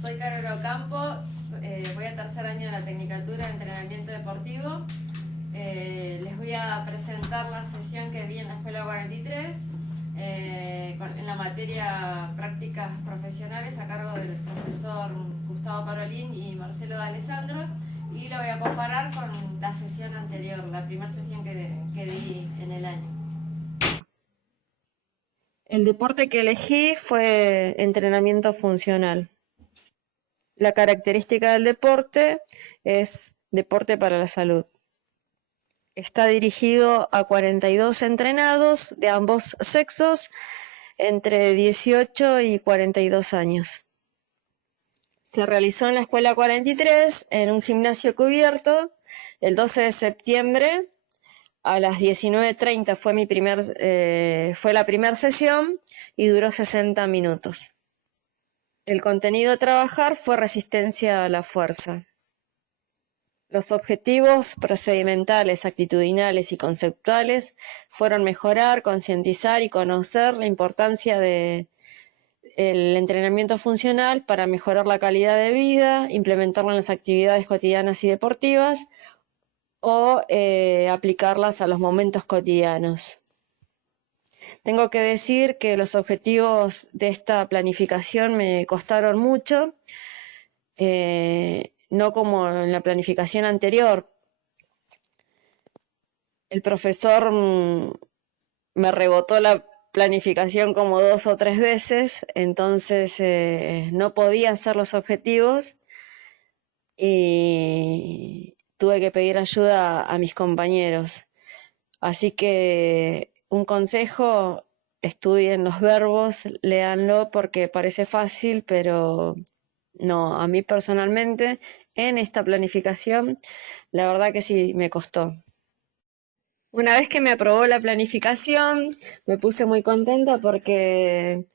Soy Carol Ocampo, voy a tercer año de la Tecnicatura de Entrenamiento Deportivo. Les voy a presentar la sesión que di en la Escuela 43 en la materia Prácticas Profesionales a cargo del profesor Gustavo Parolín y Marcelo de Alessandro, y lo voy a comparar con la sesión anterior, la primera sesión que di en el año. El deporte que elegí fue entrenamiento funcional. La característica del deporte es deporte para la salud. Está dirigido a 42 entrenados de ambos sexos entre 18 y 42 años. Se realizó en la Escuela 43 en un gimnasio cubierto el 12 de septiembre a las 19:30 fue la primera sesión y duró 60 minutos. El contenido a trabajar fue resistencia a la fuerza. Los objetivos procedimentales, actitudinales y conceptuales fueron mejorar, concientizar y conocer la importancia del entrenamiento funcional para mejorar la calidad de vida, implementarlo en las actividades cotidianas y deportivas o aplicarlas a los momentos cotidianos. Tengo que decir que los objetivos de esta planificación me costaron mucho, no como en la planificación anterior. El profesor me rebotó la planificación como 2 o 3 veces, entonces no podía hacer los objetivos y tuve que pedir ayuda a mis compañeros. Así que un consejo: estudien los verbos, léanlo porque parece fácil, pero no, a mí personalmente en esta planificación la verdad que sí me costó. Una vez que me aprobó la planificación me puse muy contenta porque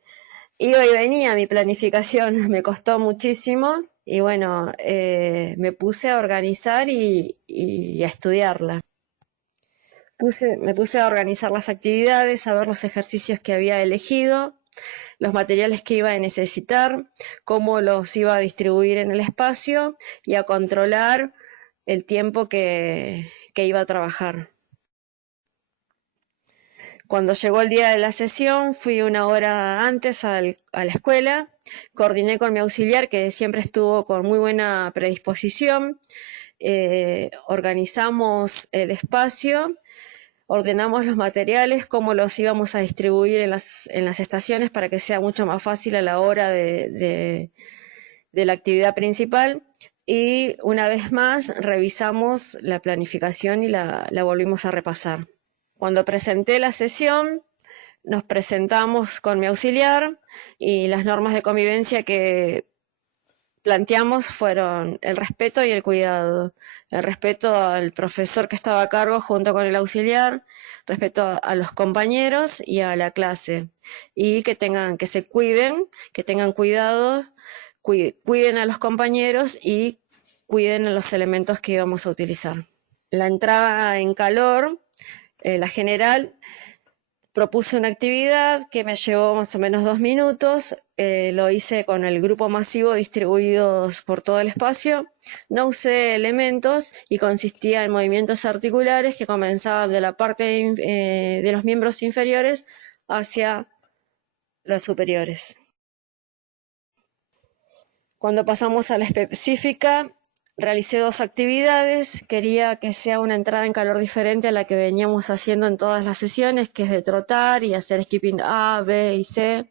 iba y venía mi planificación, me costó muchísimo y bueno, me puse a organizar y a estudiarla. Me puse a organizar las actividades, a ver los ejercicios que había elegido, los materiales que iba a necesitar, cómo los iba a distribuir en el espacio y a controlar el tiempo que iba a trabajar. Cuando llegó el día de la sesión, fui 1 hora antes a la escuela, coordiné con mi auxiliar, que siempre estuvo con muy buena predisposición, organizamos el espacio, ordenamos los materiales, cómo los íbamos a distribuir en las estaciones para que sea mucho más fácil a la hora de la actividad principal, y una vez más revisamos la planificación y la volvimos a repasar. Cuando presenté la sesión, nos presentamos con mi auxiliar y las normas de convivencia que planteamos fueron el respeto y el cuidado. El respeto al profesor que estaba a cargo junto con el auxiliar, respeto a los compañeros y a la clase. Y que se cuiden, que tengan cuidado, cuiden a los compañeros y cuiden a los elementos que íbamos a utilizar. La entrada en calor, la general, propuse una actividad que me llevó más o menos 2 minutos, lo hice con el grupo masivo distribuidos por todo el espacio, no usé elementos y consistía en movimientos articulares que comenzaban de la parte de los miembros inferiores hacia los superiores. Cuando pasamos a la específica, realicé 2 actividades. Quería que sea una entrada en calor diferente a la que veníamos haciendo en todas las sesiones, que es de trotar y hacer skipping A, B y C.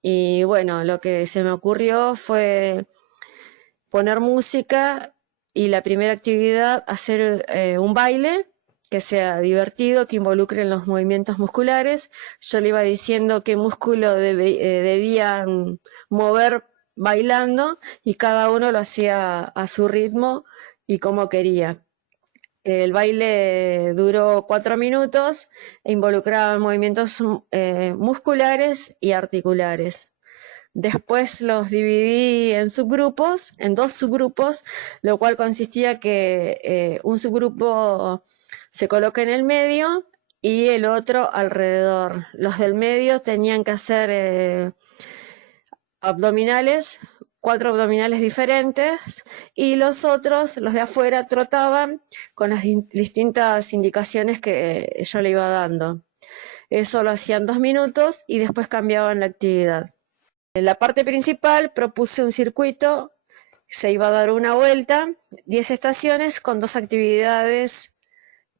Y bueno, lo que se me ocurrió fue poner música y la primera actividad hacer un baile que sea divertido, que involucre los movimientos musculares. Yo le iba diciendo qué músculo debían mover bailando y cada uno lo hacía a su ritmo y como quería. El baile duró 4 minutos e involucraba movimientos musculares y articulares. Después los dividí en subgrupos, en 2 subgrupos, lo cual consistía que un subgrupo se coloca en el medio y el otro alrededor. Los del medio tenían que hacer abdominales 4 abdominales diferentes y los otros, los de afuera, trotaban con las distintas indicaciones que yo le iba dando. Eso lo hacían 2 minutos y después cambiaban la actividad. En la parte principal propuse un circuito, se iba a dar una vuelta, 10 estaciones con 2 actividades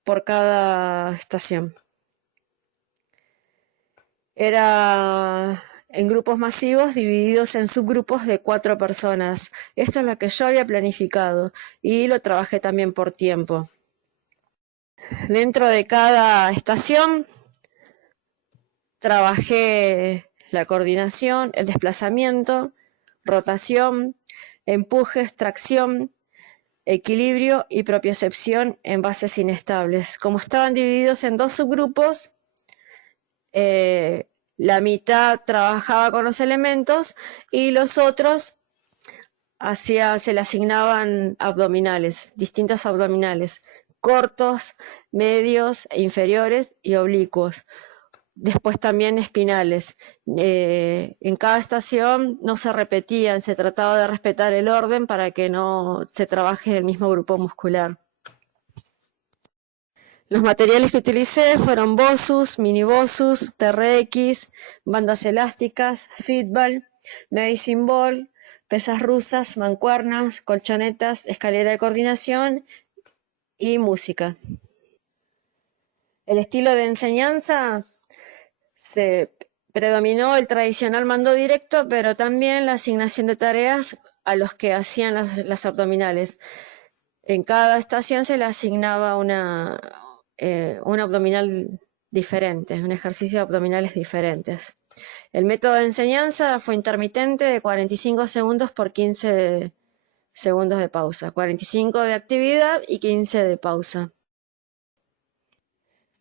por cada estación. Era en grupos masivos divididos en subgrupos de 4 personas. Esto es lo que yo había planificado y lo trabajé también por tiempo. Dentro de cada estación trabajé la coordinación, el desplazamiento, rotación, empujes, tracción, equilibrio y propiocepción en bases inestables. Como estaban divididos en 2 subgrupos, la mitad trabajaba con los elementos y los otros se le asignaban abdominales, distintos abdominales, cortos, medios, inferiores y oblicuos. Después también espinales. En cada estación no se repetían, se trataba de respetar el orden para que no se trabaje el mismo grupo muscular. Los materiales que utilicé fueron Bosus, Mini Bosus, TRX, bandas elásticas, Fitball, Medicine Ball, pesas rusas, mancuernas, colchonetas, escalera de coordinación y música. El estilo de enseñanza se predominó el tradicional mando directo, pero también la asignación de tareas a los que hacían las abdominales. En cada estación se le asignaba un abdominal diferente, un ejercicio de abdominales diferentes. El método de enseñanza fue intermitente de 45 segundos por 15 segundos de pausa, 45 de actividad y 15 de pausa.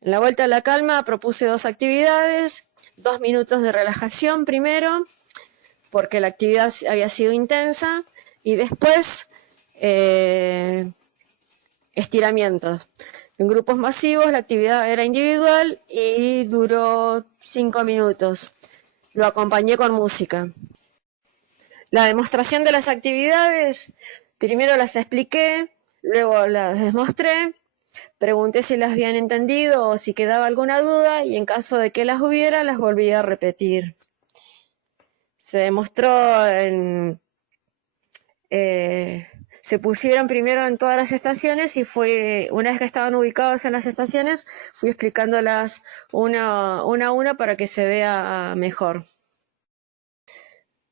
En la vuelta a la calma propuse 2 actividades, 2 minutos de relajación primero, porque la actividad había sido intensa, y después estiramientos. En grupos masivos la actividad era individual y duró 5 minutos. Lo acompañé con música. La demostración de las actividades, primero las expliqué, luego las demostré, pregunté si las habían entendido o si quedaba alguna duda y en caso de que las hubiera, las volví a repetir. Se demostró se pusieron primero en todas las estaciones y una vez que estaban ubicados en las estaciones, fui explicándolas una a una para que se vea mejor.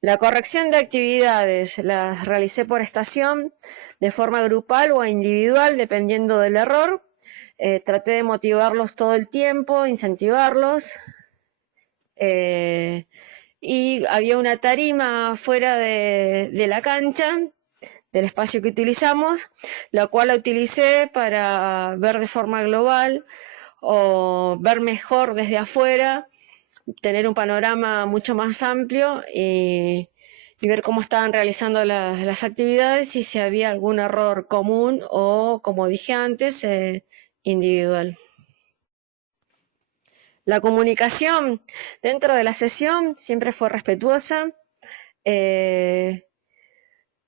La corrección de actividades las realicé por estación, de forma grupal o individual, dependiendo del error. Traté de motivarlos todo el tiempo, incentivarlos. Y había una tarima fuera de la cancha, del espacio que utilizamos, la cual la utilicé para ver de forma global o ver mejor desde afuera, tener un panorama mucho más amplio y ver cómo estaban realizando las actividades y si había algún error común o, como dije antes, individual. La comunicación dentro de la sesión siempre fue respetuosa.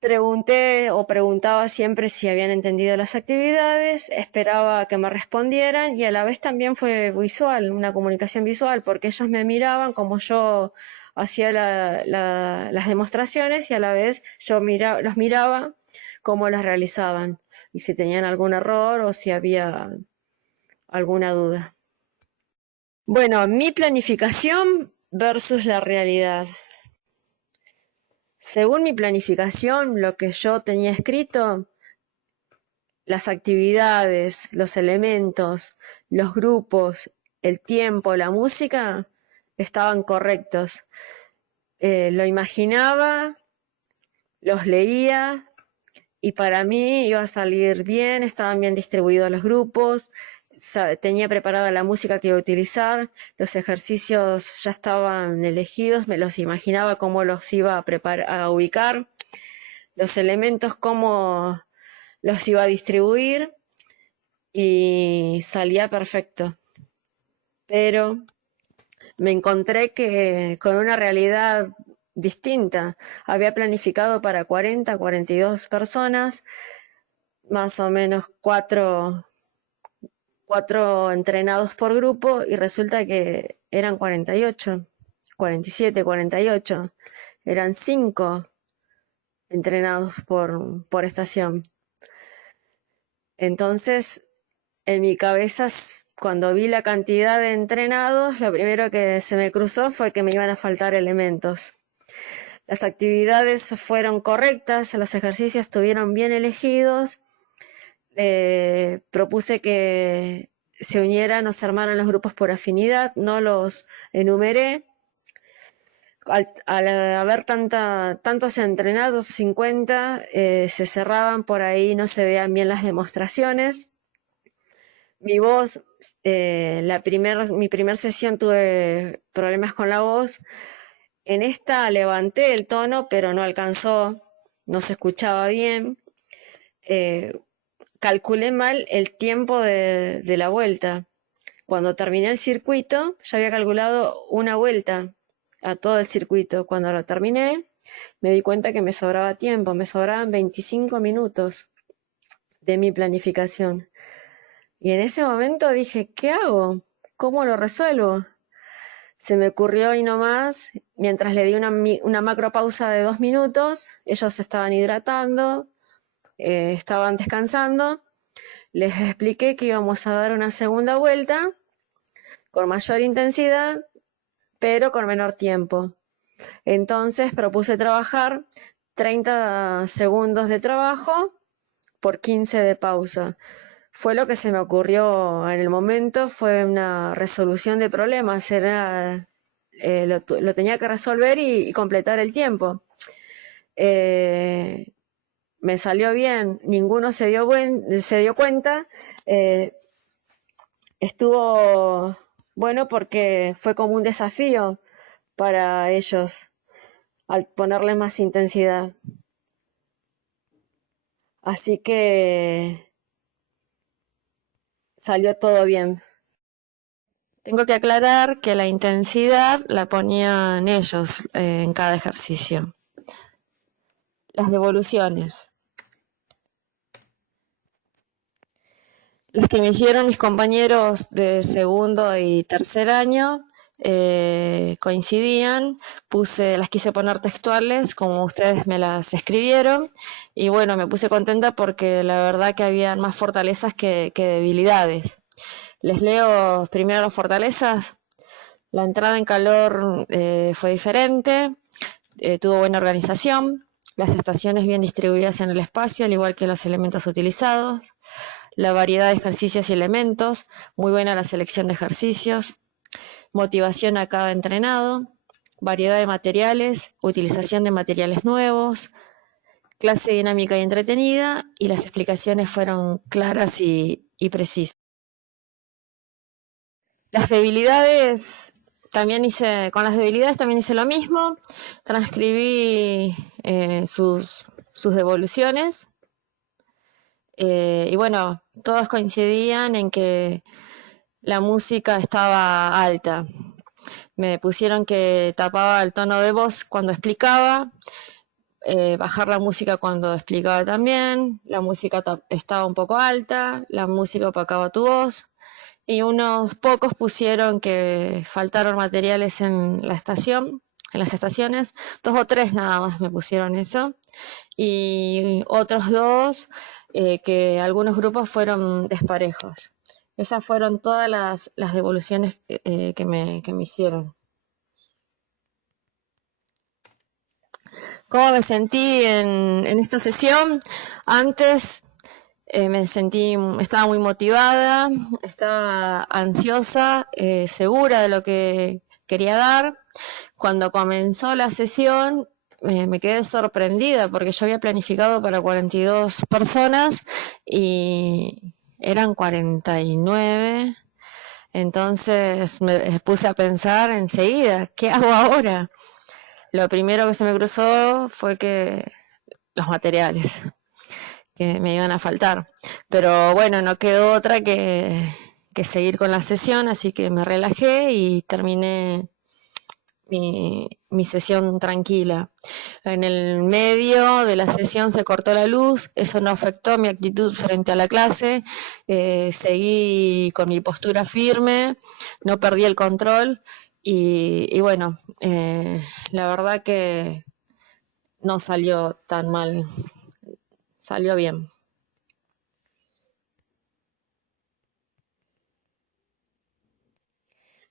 Pregunté o preguntaba siempre si habían entendido las actividades, esperaba que me respondieran y a la vez también fue visual, una comunicación visual, porque ellos me miraban como yo hacía las demostraciones y a la vez yo los miraba cómo las realizaban y si tenían algún error o si había alguna duda. Bueno, mi planificación versus la realidad. Según mi planificación, lo que yo tenía escrito, las actividades, los elementos, los grupos, el tiempo, la música, estaban correctos. Lo imaginaba, los leía y para mí iba a salir bien, estaban bien distribuidos los grupos, tenía preparada la música que iba a utilizar, los ejercicios ya estaban elegidos, me los imaginaba cómo los iba a ubicar, los elementos cómo los iba a distribuir y salía perfecto. Pero me encontré con una realidad distinta. Había planificado para 40, 42 personas, más o menos cuatro entrenados por grupo, y resulta que eran 48, 47, 48. Eran 5 entrenados por estación. Entonces, en mi cabeza, cuando vi la cantidad de entrenados, lo primero que se me cruzó fue que me iban a faltar elementos. Las actividades fueron correctas, los ejercicios estuvieron bien elegidos. Propuse que se unieran o se armaran los grupos por afinidad, no los enumeré. Al haber tantos entrenados, 50, se cerraban por ahí, no se veían bien las demostraciones. Mi voz, mi primer sesión tuve problemas con la voz. En esta levanté el tono, pero no alcanzó, no se escuchaba bien. Calculé mal el tiempo de la vuelta. Cuando terminé el circuito, yo había calculado una vuelta a todo el circuito. Cuando lo terminé, me di cuenta que me sobraba tiempo, me sobraban 25 minutos de mi planificación. Y en ese momento dije, ¿qué hago? ¿Cómo lo resuelvo? Se me ocurrió ahí nomás, mientras le di una macro pausa de 2 minutos, ellos se estaban hidratando, estaban descansando, les expliqué que íbamos a dar una segunda vuelta con mayor intensidad, pero con menor tiempo. Entonces propuse trabajar 30 segundos de trabajo por 15 de pausa. Fue lo que se me ocurrió en el momento, fue una resolución de problemas, lo tenía que resolver y completar el tiempo. Me salió bien, ninguno se dio cuenta. Estuvo bueno porque fue como un desafío para ellos al ponerle más intensidad. Así que salió todo bien. Tengo que aclarar que la intensidad la ponían ellos en cada ejercicio. Las devoluciones. Las que me hicieron mis compañeros de segundo y tercer año coincidían. Las quise poner textuales como ustedes me las escribieron, y bueno, me puse contenta porque la verdad que habían más fortalezas que debilidades. Les leo primero las fortalezas. La entrada en calor fue diferente, tuvo buena organización, las estaciones bien distribuidas en el espacio, al igual que los elementos utilizados, la variedad de ejercicios y elementos, muy buena la selección de ejercicios, motivación a cada entrenado, variedad de materiales, utilización de materiales nuevos, clase dinámica y entretenida, y las explicaciones fueron claras y precisas. Las debilidades, con las debilidades también hice lo mismo, transcribí sus devoluciones, y bueno, todos coincidían en que la música estaba alta. Me pusieron que tapaba el tono de voz cuando explicaba, bajar la música cuando explicaba también, la música estaba un poco alta, la música opacaba tu voz, y unos pocos pusieron que faltaron materiales en la estación, en las estaciones. 2 o 3 nada más me pusieron eso, y otros 2 que algunos grupos fueron desparejos. Esas fueron todas las devoluciones que me hicieron. ¿Cómo me sentí en esta sesión? Antes estaba muy motivada, estaba ansiosa, segura de lo que quería dar. Cuando comenzó la sesión me quedé sorprendida porque yo había planificado para 42 personas y eran 49. Entonces me puse a pensar enseguida, ¿qué hago ahora? Lo primero que se me cruzó fue que los materiales que me iban a faltar, pero bueno, no quedó otra que seguir con la sesión, así que me relajé y terminé mi sesión tranquila. En el medio de la sesión se cortó la luz, eso no afectó mi actitud frente a la clase, seguí con mi postura firme, no perdí el control y bueno, la verdad que no salió tan mal, salió bien.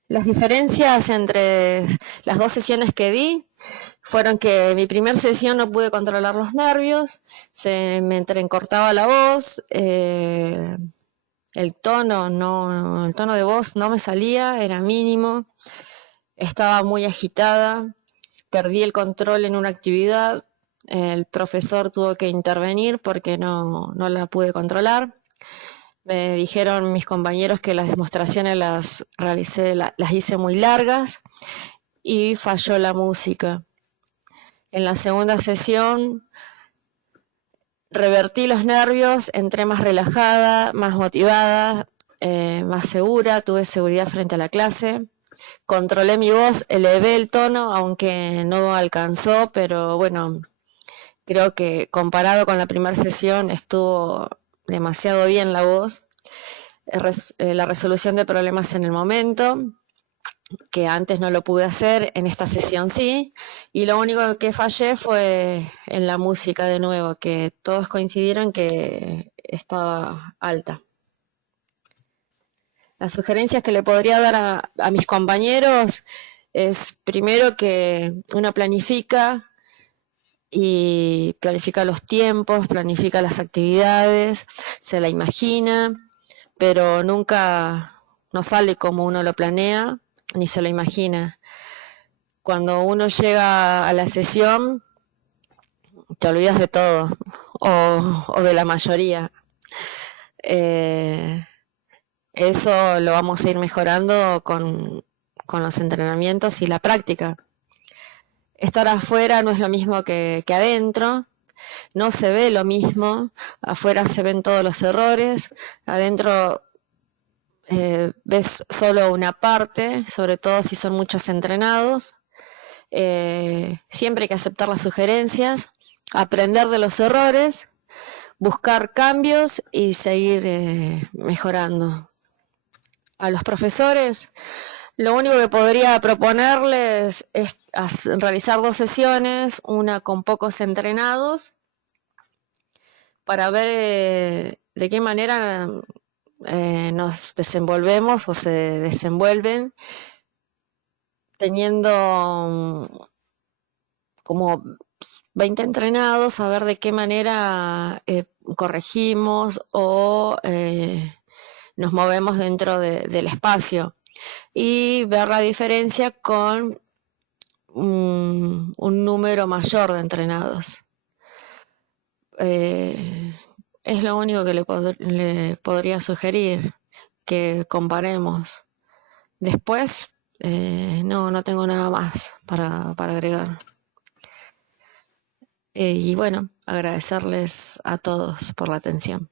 Las diferencias entre las dos sesiones que di fueron que mi primera sesión no pude controlar los nervios, se me entrecortaba la voz, el tono de voz no me salía, era mínimo, estaba muy agitada, perdí el control en una actividad, el profesor tuvo que intervenir porque no la pude controlar. Me dijeron mis compañeros que las demostraciones las hice muy largas y falló la música. En la segunda sesión revertí los nervios, entré más relajada, más motivada, más segura, tuve seguridad frente a la clase. Controlé mi voz, elevé el tono, aunque no alcanzó, pero bueno, creo que comparado con la primera sesión estuvo demasiado bien la voz. La resolución de problemas en el momento, que antes no lo pude hacer, en esta sesión sí, y lo único que fallé fue en la música de nuevo, que todos coincidieron que estaba alta. Las sugerencias que le podría dar a mis compañeros es primero que uno planifica y planifica los tiempos, planifica las actividades, se la imagina, pero nunca no sale como uno lo planea ni se lo imagina. Cuando uno llega a la sesión, te olvidas de todo, o de la mayoría. Eso lo vamos a ir mejorando con los entrenamientos y la práctica. Estar afuera no es lo mismo que adentro, no se ve lo mismo, afuera se ven todos los errores, adentro ves solo una parte, sobre todo si son muchos entrenados. Siempre hay que aceptar las sugerencias, aprender de los errores, buscar cambios y seguir mejorando. A los profesores, lo único que podría proponerles es realizar 2 sesiones, una con pocos entrenados, para ver de qué manera nos desenvolvemos o se desenvuelven teniendo como 20 entrenados, a ver de qué manera corregimos o nos movemos dentro del espacio y ver la diferencia con un número mayor de entrenados. Es lo único que le podría sugerir, que comparemos. Después, no tengo nada más para agregar. Y bueno, agradecerles a todos por la atención.